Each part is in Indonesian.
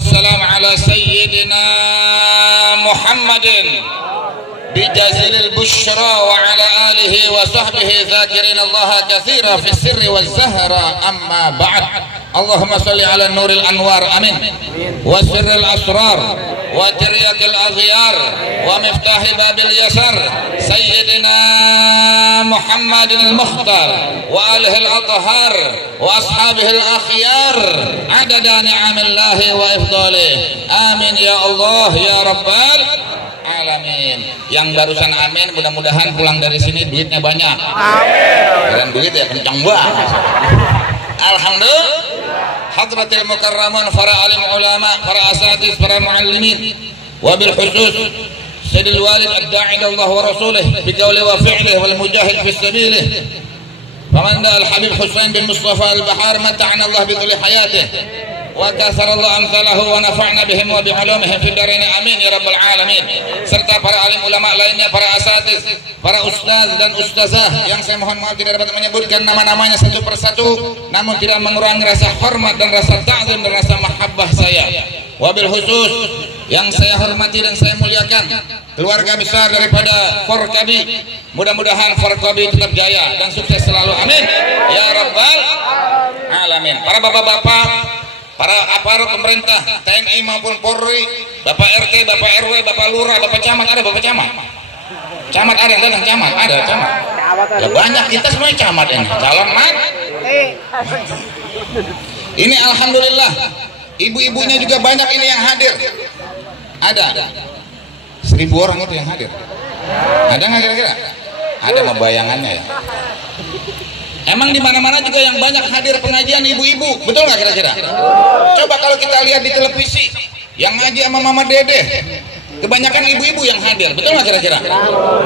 السلام على سيدنا محمد بجزيل البشرى وعلى آله وصحبه ذاكرين الله كثيرا في السر والزهر. أما بعد، اللهم صل على النور الأنوار آمين وسر الأسرار وترياق الأغيار ومفتاح باب اليسر سيدنا محمد المختار وآله الأطهار وأصحابه الأخيار عدد نعم الله وإفضاله. آمين يا الله ya Rabbal alamin. Yang barusan amin, mudah-mudahan pulang dari sini duitnya banyak. Amin. Dan duit ya kencang banget. Alhamdulillah. Hadratil mukarramun, para alim ulama, para asatidz, para muallimin, wabil khusus Sayyidil Walid ad-da'i ila Allah wa rasulih biqawli wa fi'lihi wal mujahid fi sabilih. Famanda al-Habib Husain bin Mustafa al-Bahar mata'ana Allah bi dhulli hayatih wa kasarallahu amsalahu wa nafa'na bihim wa bi'ulumihim fi darin amin ya rabbal alamin. Serta para alim ulama lainnya, para asatidz, para ustaz dan ustazah yang saya mohon maaf tidak dapat menyebutkan nama-namanya satu persatu, namun tidak mengurangi rasa hormat dan rasa ta'zim dan rasa mahabbah saya. Wabil khusus yang saya hormati dan saya muliakan keluarga besar daripada Forkabi. Mudah-mudahan Forkabi tetap jaya dan sukses selalu amin ya rabbal alamin. Para bapak-bapak, para aparat pemerintah TNI maupun Polri, Bapak RT, Bapak RW, Bapak Lurah, Bapak Camat, ada Bapak Camat? Camat ada yang datang, Camat ada, Camat. Ya banyak, kita semuanya camat ini, calon mat. Ini alhamdulillah, ibu-ibunya juga banyak ini yang hadir. Ada 1000 orang itu yang hadir. Ada nggak kira-kira? Ada mau bayangannya ya. Emang di mana-mana juga yang banyak hadir pengajian ibu-ibu, betul nggak kira-kira? Coba kalau kita lihat di televisi, yang ngaji sama Mama Dede, kebanyakan ibu-ibu yang hadir, betul nggak kira-kira?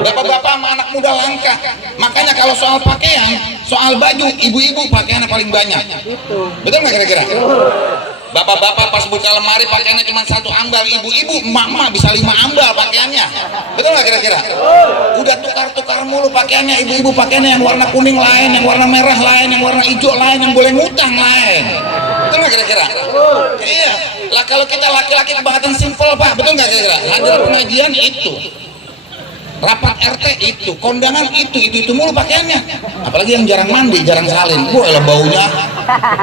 Bapak-bapak sama anak muda langka. Makanya kalau soal pakaian, soal baju, ibu-ibu pakaiannya paling banyak. Betul nggak kira-kira? Bapak-bapak pas buka lemari pakaiannya cuma 1 ambal, ibu-ibu emak-emak bisa 5 ambal pakaiannya. Betul nggak kira-kira? Udah tukar-tukar mulu pakaiannya, ibu-ibu pakaiannya yang warna kuning lain, yang warna merah lain, yang warna hijau lain, yang boleh ngutang lain. Betul nggak kira-kira? Iya. Lah kalau kita laki-laki kebangetan simpel Pak, betul nggak kira-kira? Hadir pengajian itu, rapat RT itu, kondangan itu mulu pakaiannya. Apalagi yang jarang mandi, jarang salin. Wah, lah baunya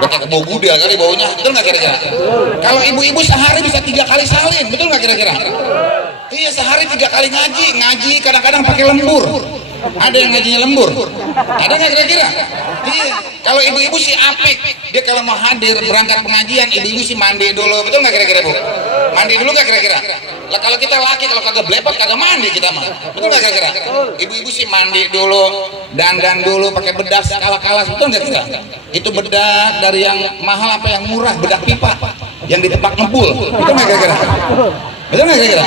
kayak bau gudel kali baunya. Betul nggak kira-kira? Kalau ibu-ibu sehari bisa 3 kali salin, betul nggak kira-kira? Iya, sehari 3 kali ngaji kadang-kadang pakai lembur. Ada yang ngajinya lembur. Ada nggak kira-kira? Iya. Kalau ibu-ibu sih apik, dia kalau mau hadir berangkat pengajian, ibu-ibu sih mandi dulu. Betul nggak kira-kira Bu? Mandi dulu nggak kira-kira? Lah kalau kita laki, kalau kagak blepot kagak mandi kita mah. Betul nggak kira-kira? Ibu-ibu sih mandi dulu, dandan dulu, pakai bedak skala-kala. Betul nggak kira? Itu bedak dari yang mahal apa yang murah, bedak pipa yang ditepak ngebul. Betul nggak kira-kira? Betul nggak kira-kira?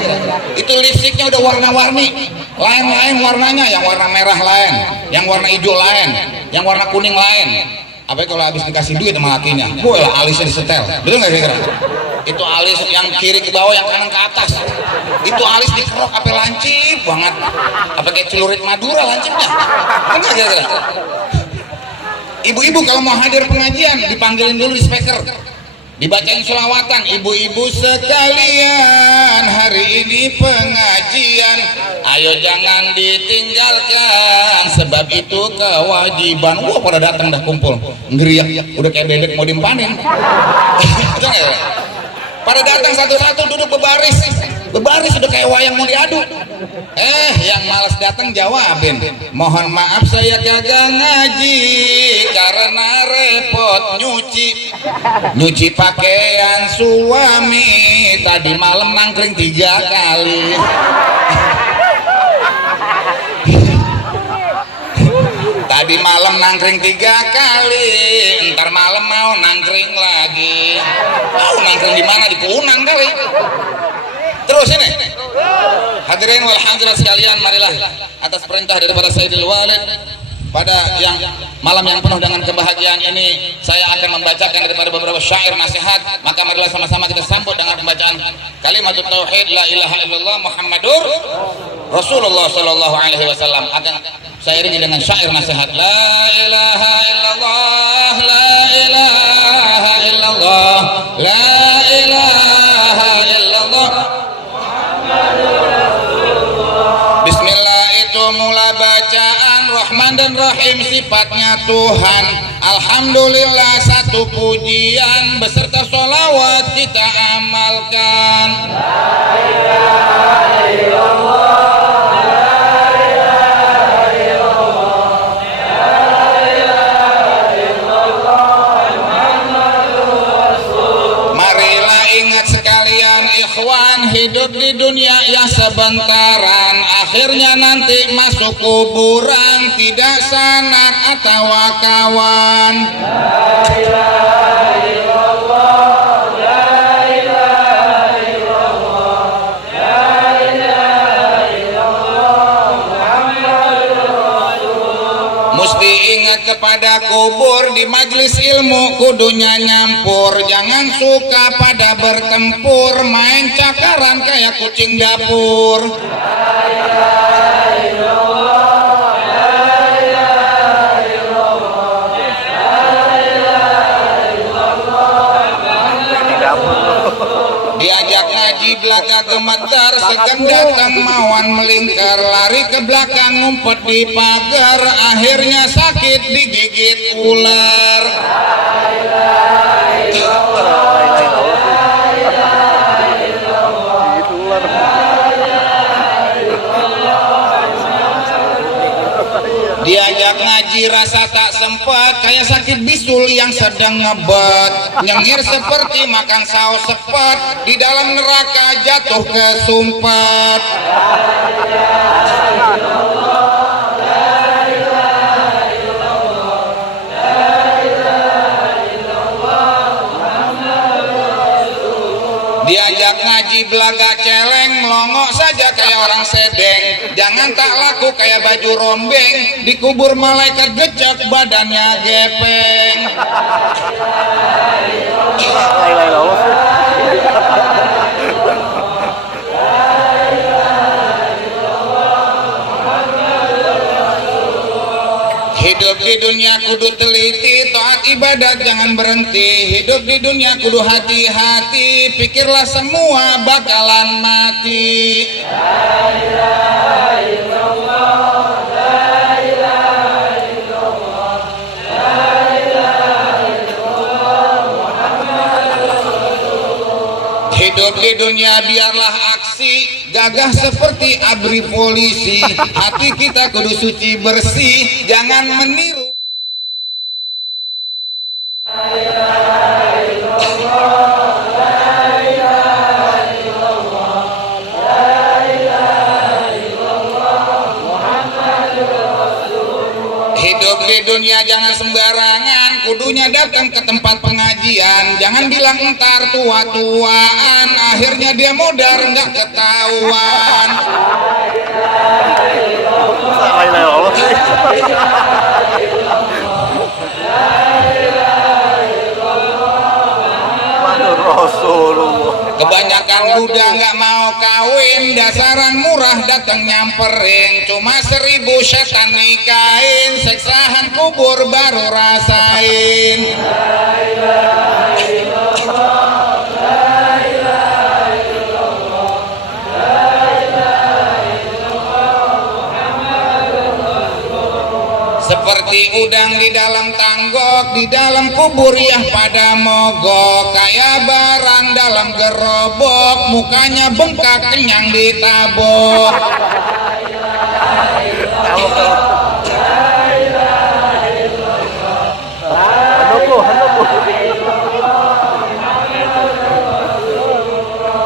Itu lipstiknya udah warna-warni, lain-lain warnanya, yang warna merah lain, yang warna hijau lain, yang warna kuning lain. Apalagi kalau habis dikasih duit sama lakinya, boleh alisnya disetel. Betul nggak kira-kira? Itu alis yang kiri ke bawah, yang kanan ke atas. Itu alis dikerok apa lancip banget, apa kayak celurit Madura lancipnya. Betul nggak kira-kira? Ibu-ibu kalau mau hadir pengajian dipanggilin dulu di speaker, dibacain selawatan. Ibu-ibu sekalian, hari ini pengajian, ayo jangan ditinggalkan, sebab itu kewajiban. Wah, pada datang dah kumpul ngeriak, udah kayak bebek mau dimpanin. Pada datang satu-satu, duduk berbaris udah kayak wayang mau diadu. Yang malas datang jawabin, mohon maaf saya kagak ngaji karena repot nyuci pakaian suami, tadi malam nangkring 3 kali. Tadi malam nangkring 3 kali, ntar malam mau nangkring lagi. Mau nangkring di mana? Di Punang kali. Terus ini, hadirin wal hadirat sekalian, marilah atas perintah daripada Sayyidil Walid, pada yang malam yang penuh dengan kebahagiaan ini, saya akan membacakan daripada beberapa syair nasihat. Maka marilah sama-sama kita sambut dengan pembacaan kalimat tauhid la ilaha illallah Muhammadur Rasulullah sallallahu alaihi wasallam. Akan saya iringi dengan syair nasihat. La ilaha illallah, la ilaha illallah, la ilaha dan Rahim sifatnya Tuhan. Alhamdulillah satu pujian beserta sholawat kita amalkan. La ilaha illallah. Hidup di dunia yang sebentaran, akhirnya nanti masuk kuburan, tidak sanak atau kawan. La ilaha illallah, la ilaha illallah, la ilaha illallah, Muhammadur Rasulullah. Mesti ingat kepada kubur, di majlis ilmu kudunya nyampur, jangan suka pada bertempur, main cakaran kayak kucing dapur. La ilaha illallah, la ilaha illallah, la ilaha illallah. Diajak ngaji belaka gemetar, segan datang mawan melingkar, lari ke belakang ngumpet di pagar, akhirnya sakit digigit ular. La ilaha illallah. Diajak ngaji rasa tak sempat, kayak sakit bisul yang sedang ngebet, nyengir seperti makan saus sepet, di dalam neraka jatuh ke sumpet. Diajak ngaji belaga celeng, melongok saja kayak orang sedeng, jangan tak laku kayak baju rombeng, dikubur malaikat gecek badannya gepeng. Hidup di dunia kudu teliti, taat ibadat jangan berhenti. Hidup di dunia kudu hati-hati, pikirlah semua bakalan mati. La ilaha illallah, la ilaha illallah, la ilaha illallah, Muhammadur Rasulullah. Hidup di dunia biarlah aksi, gagah seperti abri polisi, hati kita kudu suci bersih, jangan meniru. La ilaha illallah, la ilaha illallah, la ilaha illallah, Muhammadur Rasulullah. Hidup di dunia jangan sembarangan, kudunya datang ke tempat pengajian, jangan bilang entar tua-tuaan, akhirnya dia modar nggak ketahuan. Kebanyakan udah nggak mau kawin, dasaran murah datang nyamperin, cuma 1000 setan nikahin, seksahan kubur baru rasain. La ilaha illallah, la ilaha illallah, la ilaha illallah, Muhammadur Rasulullah. Seperti udang di dalam tanggok, di dalam kubur yang pada mogok, kayak barang dalam gerobok, mukanya bengkak kenyang ditabok.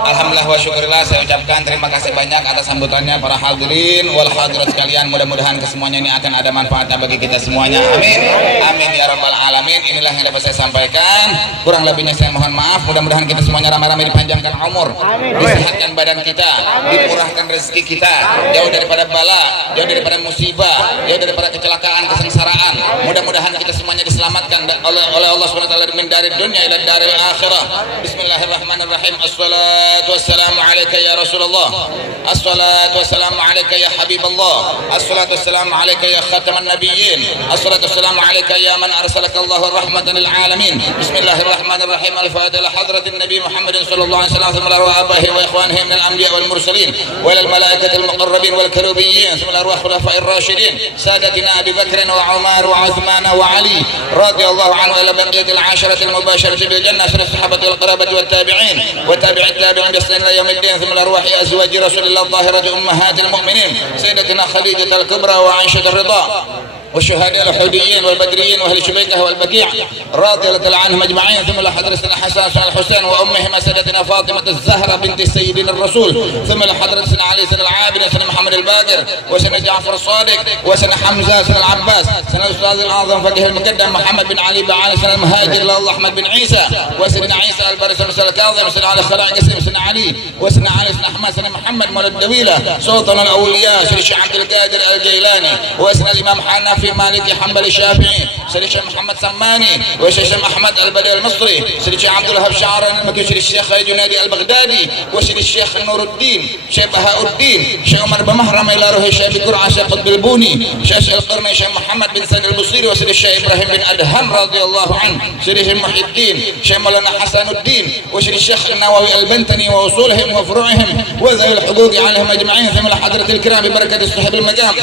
Alhamdulillah wa syukurillah, saya ucapkan terima kasih banyak atas sambutannya para hadirin wal hadirat sekalian. Mudah-mudahan kesemuanya ini akan ada manfaatnya bagi kita semuanya. Amin. Amin ya rabbal alamin. Inilah yang dapat saya sampaikan. Kurang lebihnya saya mohon maaf. Mudah-mudahan kita semuanya ramai-ramai dipanjangkan umur, disehatkan badan kita, dimurahkan rezeki kita, jauh daripada bala, jauh daripada musibah, jauh daripada kecelakaan, kesengsaraan. Mudah-mudahan kita semuanya diselamatkan oleh Allah SWT min dari dunia ila daril akhirah. Bismillahirrahmanirrahim. Assalatu والسلام عليك يا رسول الله، الصلاة والسلام عليك يا حبيب الله، الصلاة والسلام عليك يا خاتم النبيين، الصلاة والسلام عليك يا من أرسلك الله رحمة للعالمين. بسم الله الرحمن الرحيم. الفاتحة لحضرة النبي محمد صلى الله عليه وسلم، ثم الأرواح آبائه وإخوانه من الأنبياء والمرسلين وإلى الملائكة المقربين والكروبيين، ثم الأرواح خلفاء الراشدين سادتنا أبي بكر وعمر وعثمان وعلي رضي الله عنه، إلى بقية العشرة المباشرة بالجنة سر الصحابة والقرابة والتابعين وتابع التابعين بإحسان إلى يوم الدين، ثم الأرواح أزواج رسول الله الطاهرة أمهات المؤمنين سيدتنا خديجة الكبرى وعائشة الرضا والشهداء الحديين والبدريين واهل شبيكه والبقيع رضي الله عنهم اجمعين، ثم لحضرة سيدنا حسن سيدنا الحسين وامهما سيدتنا فاطمه الزهراء بنت سيدنا الرسول، ثم لحضرة سيدنا علي سيدنا العابد سيدنا محمد الباقر وسيدنا جعفر الصادق وسيدنا حمزه سيدنا العباس سيدنا الاستاذ الاعظم فقيه المقدم محمد بن علي بعالي سيدنا المهاجر الله احمد بن عيسى وسيدنا عيسى البارس سيدنا الكاظم سيدنا علي خلائق سيدنا علي وسيدنا علي سيدنا احمد سيدنا محمد مولى الدويله سلطان الاولياء سيدنا الشيخ عبد القادر الجيلاني وسيدنا الامام حنفي مالكي حنبلي الشافعي سيدنا الشيخ محمد سماني والشيخ احمد البدوي المصري سيدنا الشيخ عبد الوهاب شعراني المكي سيدنا الشيخ جنيدي البغدادي وسيدنا الشيخ نور الدين شيخ بهاء الدين شيخ عمر بمهرم الى روح الشيخ بقرعه شيخ قطب البوني شيخ القرن شيخ محمد بن سعد البصيري وسيدنا الشيخ ابراهيم بن ادهم رضي الله عنه سيدنا الشيخ محي الدين شيخ مولانا حسن الدين وسيدنا الشيخ النووي البنتني واصولهم وفروعهم وذوي الحقوق عليهم اجمعين، ثم حضرة الكرام ببركه صاحب المقام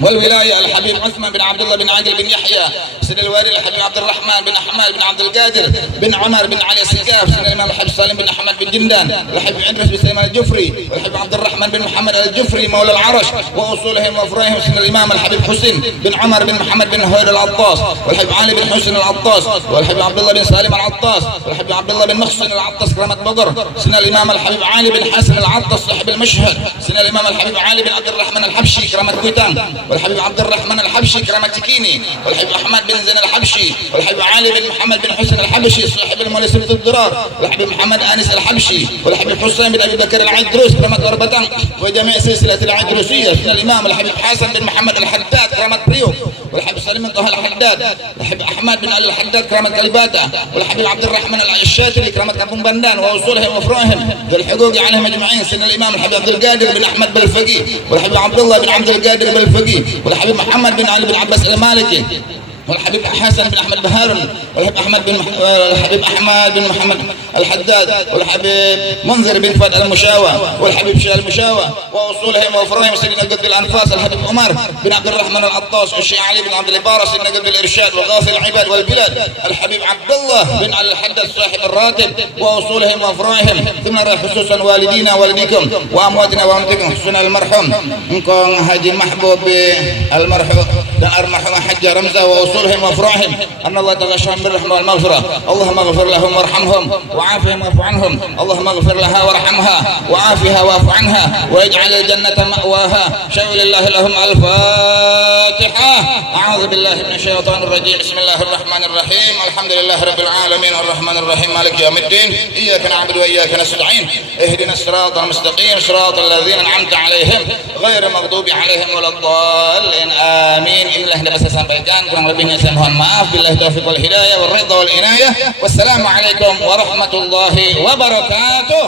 والولايه الحبيب عثمان بن عبد الله بن عادل بن يحيى سيدنا الوالي الحبيب عبد الرحمن بن احمد بن عبد القادر بن عمر بن علي السكاف سيدنا الامام الحبيب سالم بن احمد بن جندان الحبيب ادريس بن سليمان الجفري والحبيب عبد الرحمن بن محمد الجفري مولى العرش واصولهم وفروعهم سيدنا الامام الحبيب حسين بن عمر بن محمد بن هير العطاس والحبيب علي بن حسين العطاس والحبيب عبد الله بن سالم العطاس والحبيب عبد الله بن محسن العطاس كرامة بدر سيدنا الامام الحبيب علي بن حسن العطاس صاحب المشهد سيدنا الامام الحبيب علي بن عبد الرحمن الحبشي كرامة كويتان والحبيب عبد الرحمن الحبشي كرامة تكيني والحبيب احمد بن زين الحبشي والحبيب علي بن محمد بن حسين الحبشي صاحب المولى سبت الضرار والحبيب محمد انس الحبشي والحبيب حسين بن ابي بكر العدروس كرامة غربتان وجميع سلسله العدروسيه سيدنا الامام الحبيب حسن بن محمد الحداد كرامة بريو والحبيب سليم بن طه الحداد والحبيب احمد بن علي الحداد كرامة كلباتا والحبيب عبد الرحمن الشاتري كرامة ابو بندان واصولهم وفروعهم ذو الحقوق عليهم اجمعين سيدنا الامام الحبيب عبد القادر بن احمد بالفقيه والحبيب عبد الله بن عبد القادر بالفقيه والحبيب محمد بن علي بن عباس المالكي والحبيب حسن بن احمد بهارن والحبيب احمد بن محمد الحداد والحبيب منذر بن فؤاد المشاوى والحبيب شاه المشاوى واصولهم وفروعهم سيدنا قطب الانفاس الحبيب عمر بن عبد الرحمن العطاس والشيخ علي بن عبد البارة سيدنا قطب الارشاد وغاث العباد والبلاد الحبيب عبد الله بن علي الحداد صاحب الراتب واصولهم وفروعهم، ثم خصوصا والدينا والديكم وامواتنا وامواتكم خصوصا المرحوم منكم هاجي المحبوب المرحوم المرحوم حج رمزه واصولهم وفروعهم ان الله تغشاهم بالرحمه والمغفره، اللهم اغفر لهم وارحمهم وعافهم واعف عنهم، اللهم اغفر لها وارحمها وعافها واعف عنها واجعل الجنه ماواها. شاء لله لهم الفاتحه. اعوذ بالله من الشيطان الرجيم. بسم الله الرحمن الرحيم. الحمد لله رب العالمين الرحمن الرحيم مالك يوم الدين اياك نعبد واياك نستعين اهدنا الصراط المستقيم صراط الذين انعمت عليهم غير المغضوب عليهم ولا الضالين امين. inilah yang dapat saya sampaikan, kurang lebihnya saya mohon maaf. Billahi taufiq wal hidayah wal ridha wal inayah. Wassalamualaikum warahmatullahi wabarakatuh.